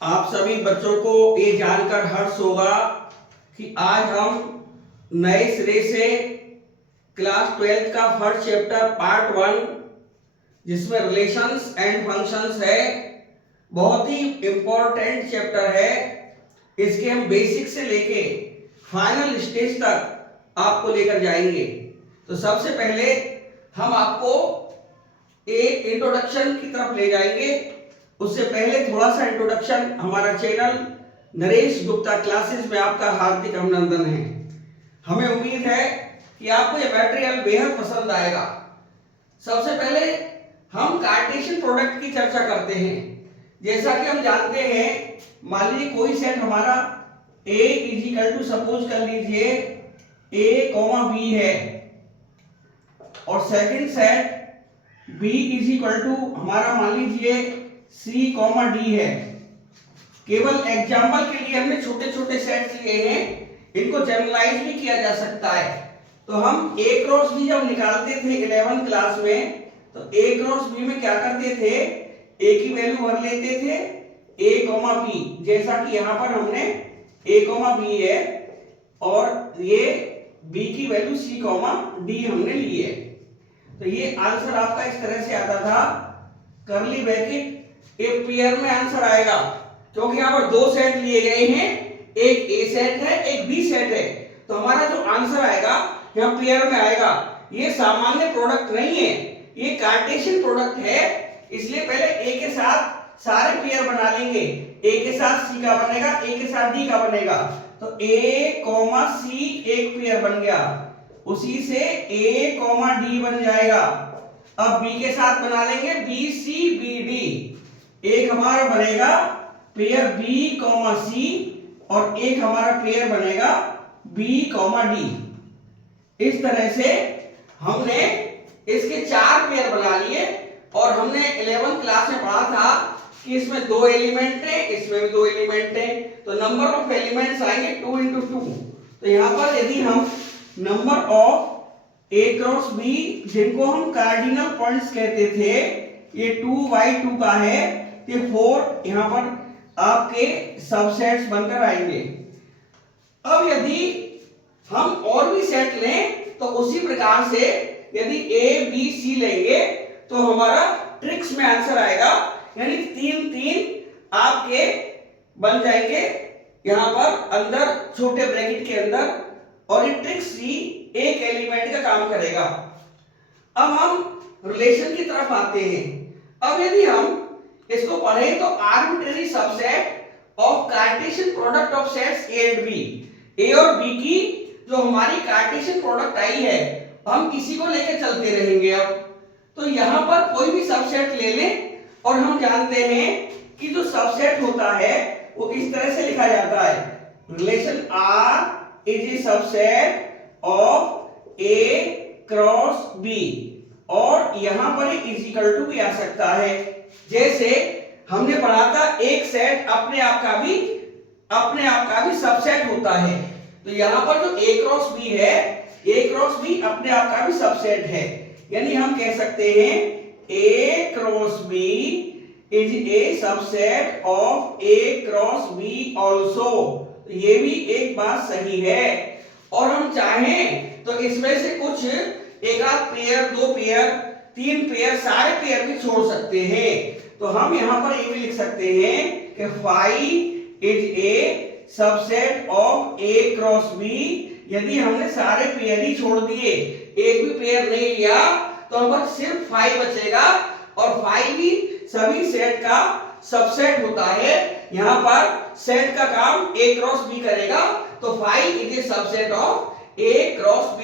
आप सभी बच्चों को ये जानकर हर्ष होगा कि आज हम नए सिरे से क्लास 12 का फर्स्ट चैप्टर पार्ट 1 जिसमें रिलेशंस एंड फंक्शंस है, बहुत ही इंपॉर्टेंट चैप्टर है। इसके हम बेसिक से लेके फाइनल स्टेज तक आपको लेकर जाएंगे। तो सबसे पहले हम आपको एक इंट्रोडक्शन की तरफ ले जाएंगे। उससे पहले थोड़ा सा इंट्रोडक्शन, हमारा चैनल नरेश गुप्ता क्लासेस में आपका हार्दिक अभिनंदन है। हमें उम्मीद है कि आपको ये मटेरियल बेहद पसंद आएगा। सबसे पहले हम कार्टेशियन प्रोडक्ट की चर्चा करते हैं। जैसा कि हम जानते हैं, मान लीजिए कोई सेट हमारा A is equal to, suppose कर लीजिए A कॉमा B है, और second set B is equal to हमारा मान लीजिए C कॉमा D है। केवल एग्जाम्पल के लिए हमने छोटे छोटे सेट्स लिए हैं, इनको जनरलाइज भी किया जा सकता है। तो हम A क्रॉस B जब निकालते थे 11th क्लास में, तो A क्रॉस B में क्या करते थे, A की वैल्यू भर लेते थे A कॉमा B, जैसा कि यहाँ पर हमने A कॉमा B है और ये B की वैल्यू C कॉमा D हमने ली है। तो ये आंसर आपका इस तरह से आता था, करली ब्रैकेट एक पेयर में आंसर आएगा, क्योंकि यहाँ पर दो सेट लिए गए हैं, एक A सेट है एक B सेट है। तो हमारा जो आंसर आएगा यहाँ पेयर में आएगा। ये सामान्य प्रोडक्ट नहीं है, ये कार्टेशियन प्रोडक्ट है। इसलिए पहले A के साथ सारे पेयर बना लेंगे। A के साथ C का बनेगा, A के साथ D का बनेगा, तो A कॉमा C एक पेयर बन गया, उसी से A कॉमा D बन जाएगा। अब B के साथ बना लेंगे B C B D, एक हमारा बनेगा पेयर B कॉमा C और एक हमारा पेयर बनेगा B कॉमा D। इस तरह से हमने इसके चार पेयर बना लिए। और हमने 11th क्लास में पढ़ा था कि इसमें दो एलिमेंट है, इसमें भी दो एलिमेंट है, तो नंबर ऑफ एलिमेंट्स आएंगे 2 into 2। तो यहाँ पर यदि हम number of A cross B, जिनको हम कार्डिनल पॉइंट्स कहते थे, ये 2/2 का है, ये 4 यहाँ पर आपके सबसेट्स बनकर आएंगे। अब यदि हम और भी सेट लें तो उसी प्रकार से यदि A B C लेंगे तो हमारा ट्रिक्स में आंसर आएगा, यानी 3 आपके बन जाएंगे यहाँ पर अंदर छोटे ब्रैकेट के अंदर, और ये ट्रिक्स ही एक एलिमेंट का काम करेगा। अब हम रिलेशन की तरफ आते हैं। अब यदि हम इसको पढ़ें तो arbitrary subset of Cartesian product of sets A and B, A और B की जो हमारी कार्टेशियन प्रोडक्ट आई है, हम इसी को लेकर चलते रहेंगे। अब तो यहां पर कोई भी सबसेट ले लें, और हम जानते हैं कि जो सबसेट होता है वो इस तरह से लिखा जाता है, relation R is a subset of A cross B, और यहां पर इज इक्वल टू भी आ सकता है। जैसे हमने पढ़ा था एक सेट अपने आप का भी सबसेट होता है, तो यहां पर जो A क्रॉस B है, A क्रॉस B अपने आप का भी सबसेट है। यानी हम कह सकते हैं A cross B is a subset of A cross B also. ये भी एक बात सही है। और हम चाहें तो इसमें से कुछ एक आध पेयर, दो पेयर, 3 पेयर, सारे पेयर भी छोड़ सकते हैं। तो हम यहां पर ये भी लिख सकते हैं कि phi is a subset of A cross B। यदि हमने सारे पेयर ही छोड़ दिए, एक भी पेयर नहीं लिया, तो हमारा सिर्फ फाई बचेगा, और फाई भी सभी सेट का सबसेट होता है। यहां पर सेट का काम A क्रॉस B करेगा, तो phi is a subset of A cross B।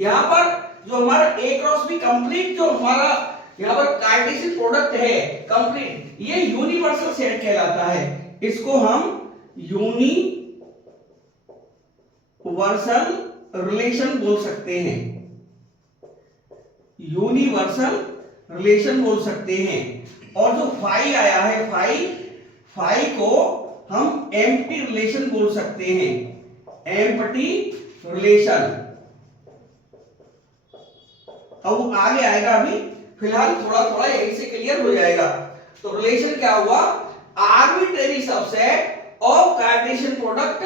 यहां पर जो हमारा A क्रॉस B कंप्लीट, जो हमारा यहां पर कार्टेशियन प्रोडक्ट है कंप्लीट, ये यूनिवर्सल सेट कहलाता है। इसको हम यूनिवर्सल रिलेशन बोल सकते हैं, यूनिवर्सल रिलेशन बोल सकते हैं। और जो फाई आया है, फाई को हम एम्प्टी रिलेशन बोल सकते हैं, एम्प्टी रिलेशन। अब वो आगे आएगा, अभी फिलहाल थोड़ा थोड़ा यहीं से क्लियर हो जाएगा। तो रिलेशन क्या हुआ, arbitrary subset of Cartesian product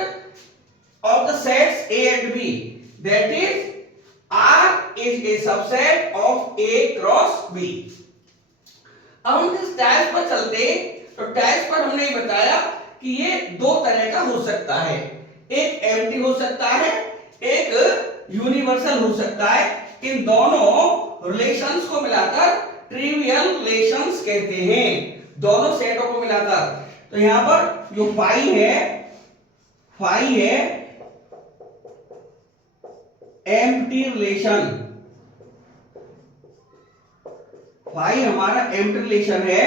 of the sets A and B. That is, R is a subset of A cross B. अब हम इस टेस्ट पर चलते, तो टेस्ट पर हमने बताया कि ये दो तरह का हो सकता है, एक एम्प्टी हो सकता है, एक यूनिवर्सल हो सकता है। इन दोनों रिलेशंस को मिलाकर ट्रिवियल रिलेशंस कहते हैं, दोनों सेटों को मिलाकर। तो यहां पर जो फाई है एम्प्टी रिलेशन, फाई हमारा एम्प्टी रिलेशन है,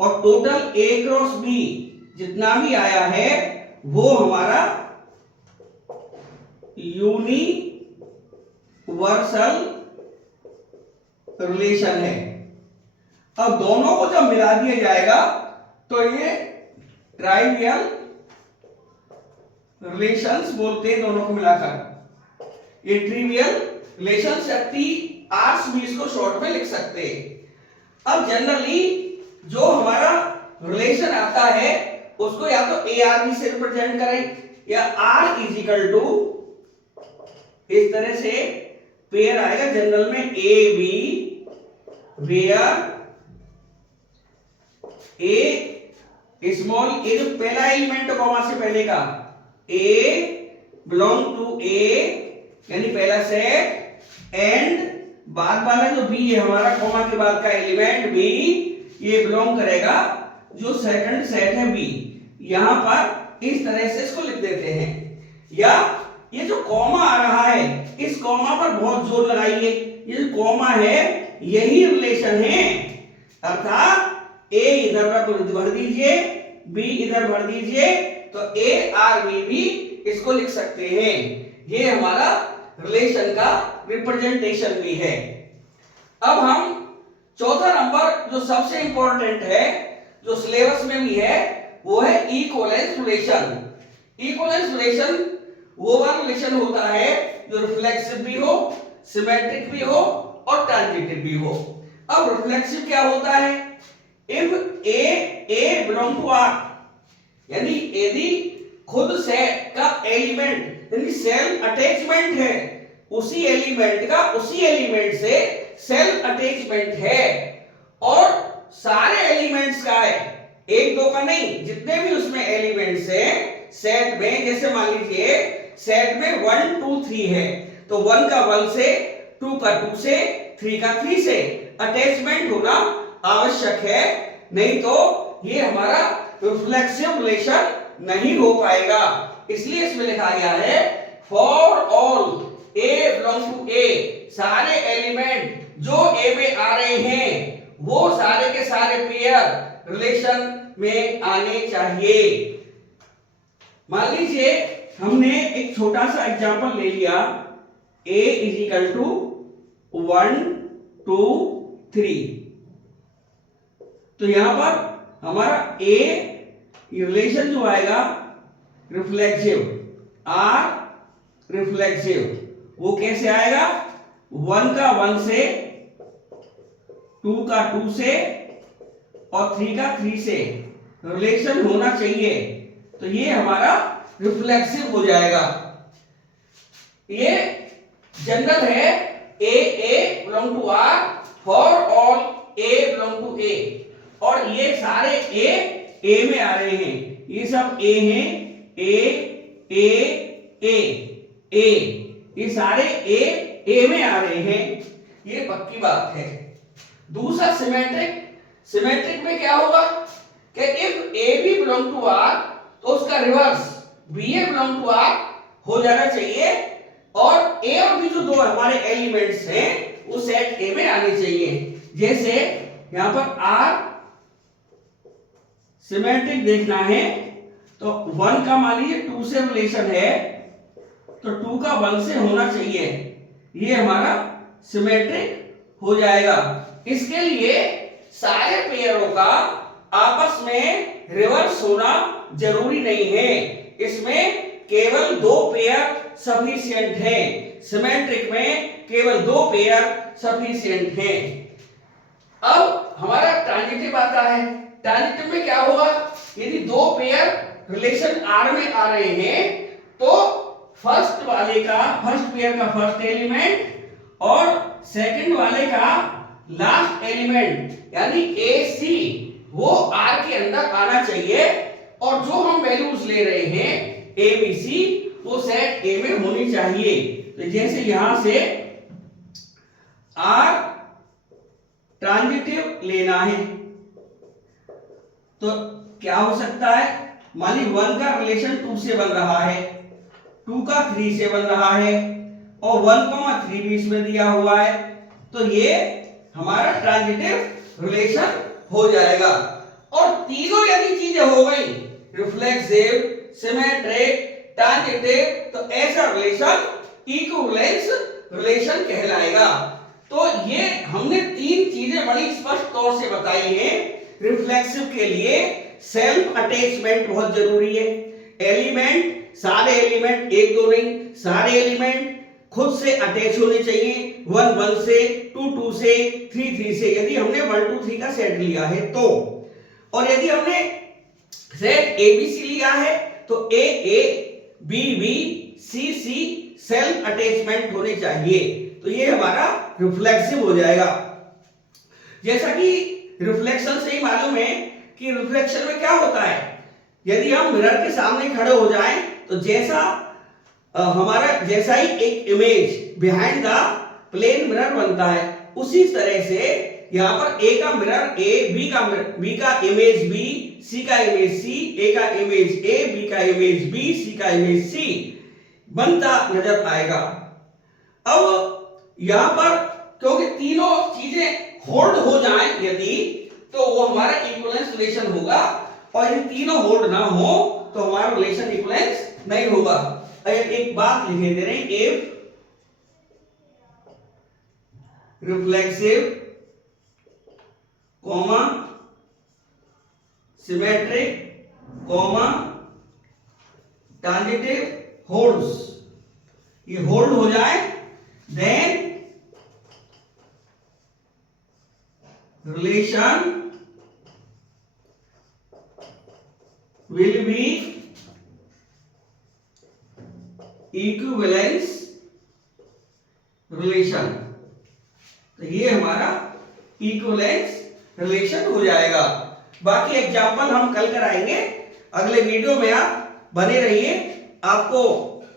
और टोटल ए क्रॉस बी जितना भी आया है वो हमारा यूनिवर्सल रिलेशन है। अब दोनों को जब मिला दिया जाएगा तो ये ट्राइवियल रिलेशंस बोलते हैं, दोनों को मिलाकर ये ट्रिवियल रिलेशंस या TRs भी इसको शॉर्ट में लिख सकते हैं। अब जनरली जो हमारा रिलेशन आता है उसको या तो ARB से रिप्रेजेंट करें, या R इज इक्वल टू, इस तरह से पेयर आएगा जनरल में AB, वेयर A स्मॉल ए जो पहला एलिमेंट कॉमा से पहले का A बिलोंग टू A यानी पहला सेट, एंड बाद वाला जो B है हमारा कॉमा के बाद का एलिमेंट B, ये बिलोंग करेगा जो सेकंड सेट है B। यहां पर इस तरह से इसको लिख देते हैं, या ये जो कॉमा आ रहा है इस कॉमा पर बहुत जोर लगाइए, ये जो कॉमा है यही रिलेशन है, अर्थात A इधर भर दीजिए, B इधर भर दीजिए, तो ARB भी इसको लिख सकते हैं। ये हमारा रिलेशन का रिप्रेजेंटेशन भी है। अब हम चौथा नंबर जो सबसे इंपॉर्टेंट है, जो सिलेबस में भी है, वो है इक्विवेलेंस रिलेशन। इक्विवेलेंस रिलेशन वो वाला रिलेशन होता है जो रिफ्लेक्सिव भी हो, सिमेट्रिक भी हो और ट्रांजिटिव भी हो। अब रिफ्लेक्सिव क्या होता है? If A belong to R, यानी यदि खुद सेट का एलिमेंट यानी सेल्फ अटैचमेंट है, उसी एलिमेंट का उसी एलिमेंट से सेल्फ अटैचमेंट है, और सारे एलिमेंट्स का है, एक दो का नहीं, जितने भी उसमें एलिमेंट्स हैं सेट में, जैसे मान लीजिए सेट में 1 2 3 है, तो 1 का 1 से, 2 का 2 से, 3 का 3 से अटैचमेंट होना आवश्यक है, नहीं तो ये हमारा रिफ्लेक्सिव रिलेशन नहीं हो पाएगा। इसलिए इसमें लिखा गया है for all A belong to A, सारे एलिमेंट जो A में आ रहे हैं वो सारे के सारे पेयर रिलेशन में आने चाहिए। मान लीजिए हमने एक छोटा सा एग्जांपल ले लिया, A इज इक्वल टू 1 2 3, तो यहां पर हमारा A रिलेशन जो आएगा रिफ्लेक्सिव, R रिफ्लेक्सिव, वो कैसे आएगा? 1 का 1 से, 2 का 2 से और 3 का 3 से रिलेशन होना चाहिए, तो ये हमारा रिफ्लेक्सिव हो जाएगा। ये जनरल है A belong to R for all A belong to A, और ये सारे A में आ रहे हैं, ये सब A हैं, A, ये सारे A में आ रहे हैं, ये पक्की बात है। दूसरा सिमेट्रिक में क्या होगा कि if AB belong to R, तो उसका reverse BA belong to R हो जाना चाहिए, और A और B जो दो हमारे एलिमेंट्स हैं वो सेट A में आने चाहिए। जैसे यहां पर R सिमेट्रिक देखना है, तो 1 का मान लीजिए 2 से रिलेशन है, तो 2 का 1 से होना चाहिए, ये हमारा सिमेट्रिक हो जाएगा। इसके लिए सारे पेयरों का आपस में रिवर्स होना जरूरी नहीं है, इसमें केवल 2 पेयर सफिशिएंट है, सिमेट्रिक में केवल 2 पेयर सफिशिएंट है। अब हमारा ट्रांजिटिव आता है, ट्रांजिटिव में क्या होगा यदि दो पेयर रिलेशन आर में आ रहे हैं तो फर्स्ट पेयर का फर्स्ट एलिमेंट और सेकंड वाले का लास्ट एलिमेंट यानी ए सी वो आर के अंदर आना चाहिए और जो हम वैल्यूज ले रहे हैं ए बी सी वो सेट ए में होनी चाहिए। तो जैसे यहां से आर ट्रांजिटिव लेना है तो क्या हो सकता है, मान ली 1 का रिलेशन 2 से बन रहा है, 2 का 3 से बन रहा है और 1,3 बीच में दिया हुआ है, तो ये हमारा ट्रांजिटिव रिलेशन हो जाएगा। और तीनों यदि चीजें हो गई रिफ्लेक्सिव, सिमेट्रिक, ट्रांजिटिव, तो ऐसा रिलेशन इक्विवेलेंस रिलेशन कहलाएगा। तो ये हमने 3 चीजें बड़ी स्पष्ट तौर से बताई हैं। रिफ्लेक्सिव के लिए सेल्फ अटैचमेंट बहुत जरूरी है। एलिमेंट, सारे एलिमेंट, एक दो नहीं, सारे एलिमेंट खुद से अटैच होने चाहिए, 1 1 से, 2 2 से, 3 3 से, यदि हमने 1 2 3 का सेट लिया है तो। और यदि हमने सेट एबीसी लिया है तो ए ए, बी बी, सी सी सेल्फ अटैचमेंट होने चाहिए। तो ये हमारा रिफ्लेक्सिव हो जाएगा। जैसा कि रिफ्लेक्शन से ही मालूम है कि रिफ्लेक्शन में क्या होता है, यदि हम मिरर के सामने खड़े हो जाएं तो जैसा ही एक image behind the plane mirror बनता है, उसी तरह से यहां पर ए का मिरर ए, बी का इमेज बी, सी का इमेज सी, ए का इमेज ए, बी का इमेज बी, सी का इमेज सी बनता नजर आएगा। अब यहां पर क्योंकि तीनों चीजें होल्ड हो जाएं यदि, तो वो हमारा इक्विवेलेंस रिलेशन होगा, और यदि तीनों होल्ड ना हो तो हमारा रिलेशन इक्विवेलेंस नहीं होगा। एक बात लिखे दे रहे हैं, if reflexive comma symmetric comma transitive holds, ये होल्ड हो जाए then relation will be equivalence relation। तो ये हमारा इक्विवेलेंस रिलेशन हो जाएगा। बाकी एग्जाम्पल हम कल कराएंगे। अगले वीडियो में आप बने रहिए, आपको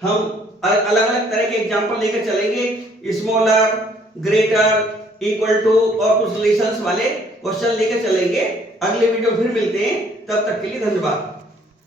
हम अलग अलग तरह के एग्जाम्पल लेकर चलेंगे, स्मॉलर, ग्रेटर, इक्वल टू और कुछ रिलेशंस वाले क्वेश्चन लेकर चलेंगे। अगले वीडियो फिर मिलते हैं, तब तक के लिए धन्यवाद।